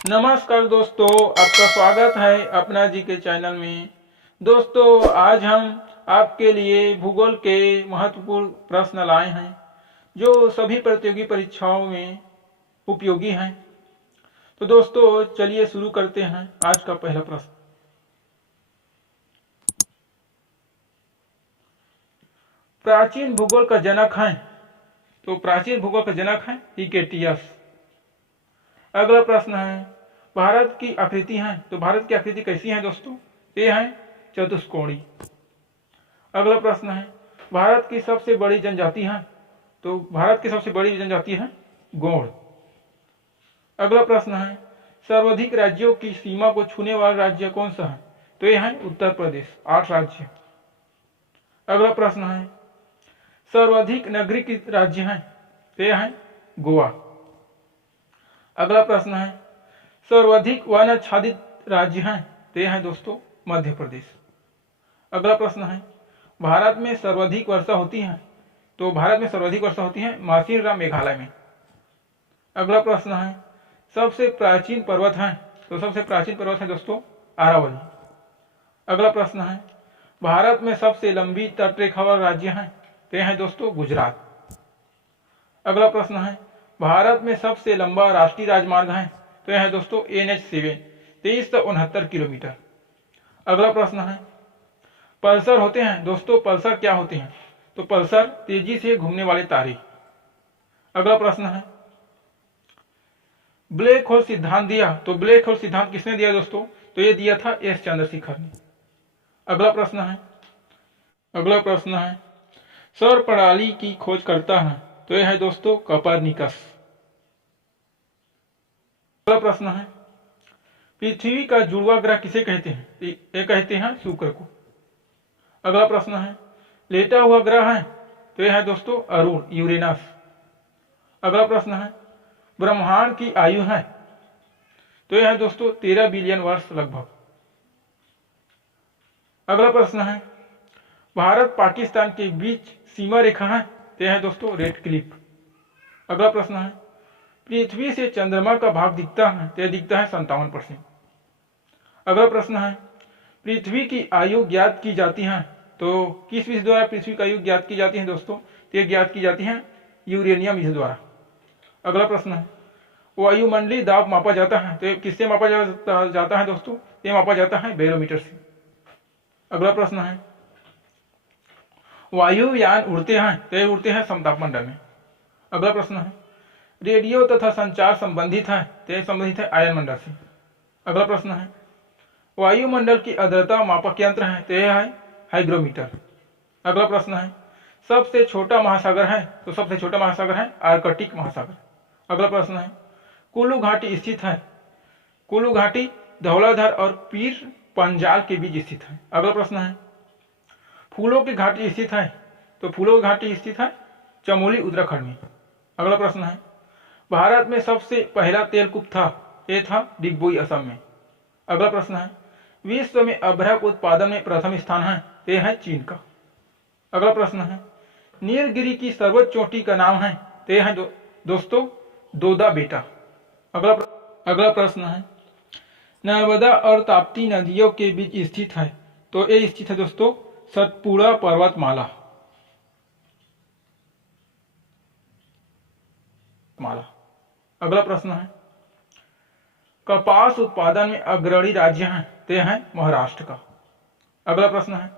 नमस्कार दोस्तों, आपका स्वागत है अपना जी के चैनल में। दोस्तों, आज हम आपके लिए भूगोल के महत्वपूर्ण प्रश्न लाए हैं जो सभी प्रतियोगी परीक्षाओं में उपयोगी हैं। तो दोस्तों, चलिए शुरू करते हैं आज का पहला प्रश्न। प्राचीन भूगोल का जनक है, तो प्राचीन भूगोल का जनक है हिकेटियस। अगला प्रश्न है, भारत की आकृति है, तो भारत की आकृति कैसी है दोस्तों? ये है चतुष्कोणी। अगला प्रश्न है, भारत की सबसे बड़ी जनजाति है, तो भारत की सबसे बड़ी जनजाति है गौड़। अगला प्रश्न है, सर्वाधिक राज्यों की सीमा को छूने वाला राज्य कौन सा है? तो यह है उत्तर प्रदेश, 8 राज्य। अगला प्रश्न है, सर्वाधिक नगरीकृत राज्य है, तो यह है गोवा। अगला प्रश्न है, सर्वाधिक वन आच्छादित राज्य है, तो यह है दोस्तों मध्य प्रदेश। अगला प्रश्न है, भारत में सर्वाधिक वर्षा होती है, तो भारत में सर्वाधिक वर्षा होती है मासिनराम मेघालय में। अगला प्रश्न है, सबसे प्राचीन पर्वत है, तो सबसे प्राचीन पर्वत है दोस्तों अरावली। अगला प्रश्न है, भारत में सबसे लंबी तटरेखा वाला राज्य है, तो यह है दोस्तों गुजरात। अगला प्रश्न है, भारत में सबसे लंबा राष्ट्रीय राजमार्ग है, तो यह है दोस्तों NH7, 2369 किलोमीटर। अगला प्रश्न है, पल्सर होते हैं दोस्तों, पल्सर क्या होते हैं? तो पल्सर तेजी से घूमने वाले तारे। अगला प्रश्न है, ब्लैक होल सिद्धांत दिया, तो ब्लैक होल सिद्धांत किसने दिया दोस्तों? तो ये दिया था S चंद्रशेखर ने। अगला प्रश्न है, सौर प्रणाली की खोज करता है, तो यह है दोस्तों कोपरनिकस। अगला प्रश्न है, पृथ्वी का जुड़वा ग्रह किसे कहते हैं? ये कहते हैं शुक्र को। अगला प्रश्न है, लेटा हुआ ग्रह है, तो यह है दोस्तों अरुण, यूरेनस। अगला प्रश्न है, ब्रह्मांड की आयु है, तो यह है दोस्तों 13 बिलियन वर्ष लगभग। अगला प्रश्न है, भारत पाकिस्तान के बीच सीमा रेखा है, तो यह है दोस्तों रेड क्लिफ। अगला प्रश्न है, पृथ्वी से चंद्रमा का भाग दिखता है, तो यह दिखता है 57%। अगला प्रश्न है, पृथ्वी की आयु ज्ञात की जाती है, तो किस विधि द्वारा पृथ्वी की आयु ज्ञात की जाती है दोस्तों? तो यह ज्ञात की जाती है यूरेनियम विधि द्वारा। अगला प्रश्न है, वायुमंडलीय दाब मापा जाता है, तो किससे मापा जाता है दोस्तों? ये मापा जाता है बैरोमीटर से। अगला प्रश्न है, वायुयान उड़ते हैं, तो ये उड़ते हैं समतापमंडल में। अगला प्रश्न है, रेडियो तथा संचार संबंधित है, तो ये संबंधित है आयनमंडल से। अगला प्रश्न है, वायुमंडल की आर्द्रता मापक यंत्र है, तो यह है हाइग्रोमीटर। अगला प्रश्न है, सबसे छोटा महासागर है, तो सबसे छोटा महासागर है आर्कटिक महासागर। अगला प्रश्न है, कुल्लू घाटी स्थित है, कुल्लू घाटी धौलाधार और पीर पंजाल के बीच स्थित है। अगला प्रश्न है, फूलों की घाटी स्थित है, तो फूलों की घाटी स्थित है चमोली उत्तराखंड में। अगला प्रश्न है, भारत में सबसे पहला तेलकूप था, ये था डिगबोई असम में। अगला प्रश्न है, विश्व में अभ्रक उत्पादन में प्रथम स्थान है, ये है चीन का। अगला प्रश्न है, नीलगिरी की सर्वोच्च चोटी का नाम है, तो यह है दोस्तों दोदा बेटा। अगला प्रश्न है, नर्मदा और ताप्ती नदियों के बीच स्थित है, तो ये स्थित है दोस्तों सतपुड़ा पर्वतमाला। अगला प्रश्न है, कपास उत्पादन में अग्रणी राज्य है, तो यह है महाराष्ट्र का। अगला प्रश्न है,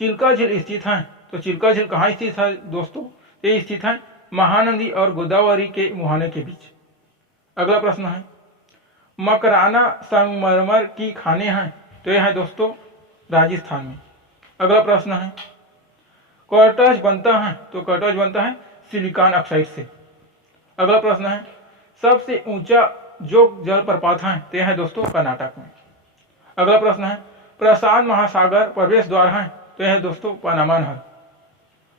चिल्का झील स्थित है, तो चिल्का झील कहाँ स्थित है दोस्तों? ये स्थित है महानदी और गोदावरी के मुहाने के बीच। अगला प्रश्न है, मकराना संगमरमर की खाने हैं, तो यह है दोस्तों राजस्थान में। अगला प्रश्न है, क्वार्टज बनता है, तो क्वार्टज बनता है सिलिकॉन ऑक्साइड से। अगला प्रश्न है, सबसे ऊंचा जो जलप्रपात है, तो यह है दोस्तों कर्नाटक में। अगला प्रश्न है, प्रशांत महासागर प्रवेश द्वार है, तो यह है दोस्तों पनामा नहर।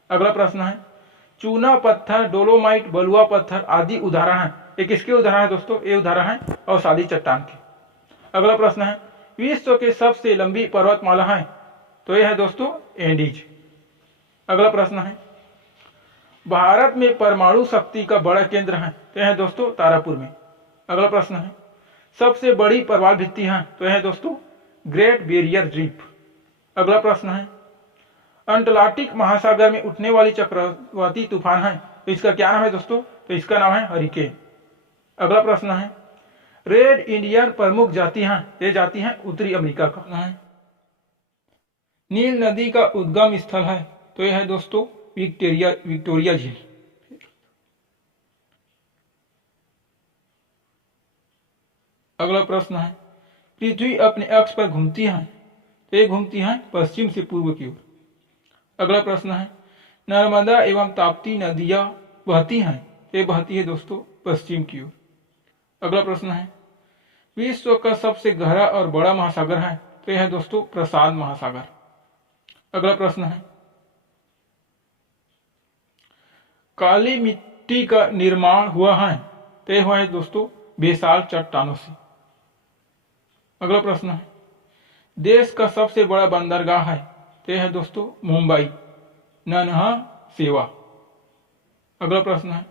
अगला प्रश्न है, चूना पत्थर, डोलोमाइट, बलुआ पत्थर आदि उदाहरण है, ये किसके उदाहरण है दोस्तों? ये उदाहरण है अवसादी चट्टान के। अगला प्रश्न है, विश्व के सबसे लंबी पर्वतमाला है, तो यह है दोस्तों एंडीज। अगला प्रश्न है, भारत में परमाणु शक्ति का बड़ा केंद्र है, तो यह है दोस्तों तारापुर में। अगला प्रश्न है, सबसे बड़ी प्रवाल भित्ति है तो यह है दोस्तों ग्रेट बैरियर रीफ। अगला प्रश्न है अंटार्कटिक महासागर में उठने वाली चक्रवाती तूफान है तो इसका क्या नाम है दोस्तों? तो इसका नाम है हरिकेन। अगला प्रश्न है रेड इंडियन प्रमुख जाति हैं, ये जाति हैं उत्तरी अमेरिका का है। नील नदी का उद्गम स्थल है तो यह है दोस्तों विक्टोरिया झील। अगला प्रश्न है पृथ्वी अपने अक्ष पर घूमती है तो ये घूमती है पश्चिम से पूर्व की ओर। अगला प्रश्न है नर्मदा एवं ताप्ती नदियां बहती हैं तो ये बहती है दोस्तों पश्चिम की ओर। अगला प्रश्न है विश्व का सबसे गहरा और बड़ा महासागर है तो यह है दोस्तों प्रशांत महासागर। अगला प्रश्न है काली मिट्टी का निर्माण हुआ है तो यह हुआ है दोस्तों बेसाल्ट चट्टानों से। अगला प्रश्न है देश का सबसे बड़ा बंदरगाह है तो यह है दोस्तों मुंबई नन्हा सेवा। अगला प्रश्न है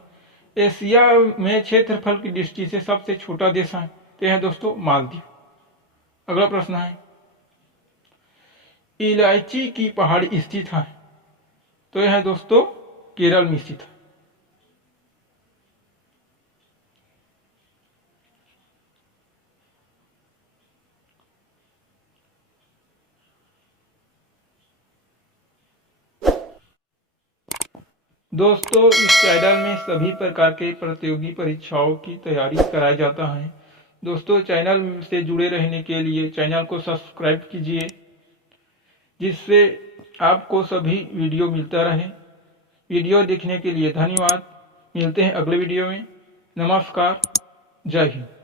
एशिया में क्षेत्रफल की दृष्टि से सबसे छोटा देश है तो यह है दोस्तों मालदीव। अगला प्रश्न है इलायची की पहाड़ी स्थित है तो यह है दोस्तों केरल में स्थित है। दोस्तों इस चैनल में सभी प्रकार के प्रतियोगी परीक्षाओं की तैयारी कराया जाता है। दोस्तों चैनल से जुड़े रहने के लिए चैनल को सब्सक्राइब कीजिए जिससे आपको सभी वीडियो मिलता रहे। वीडियो देखने के लिए धन्यवाद। मिलते हैं अगले वीडियो में। नमस्कार। जय हिंद।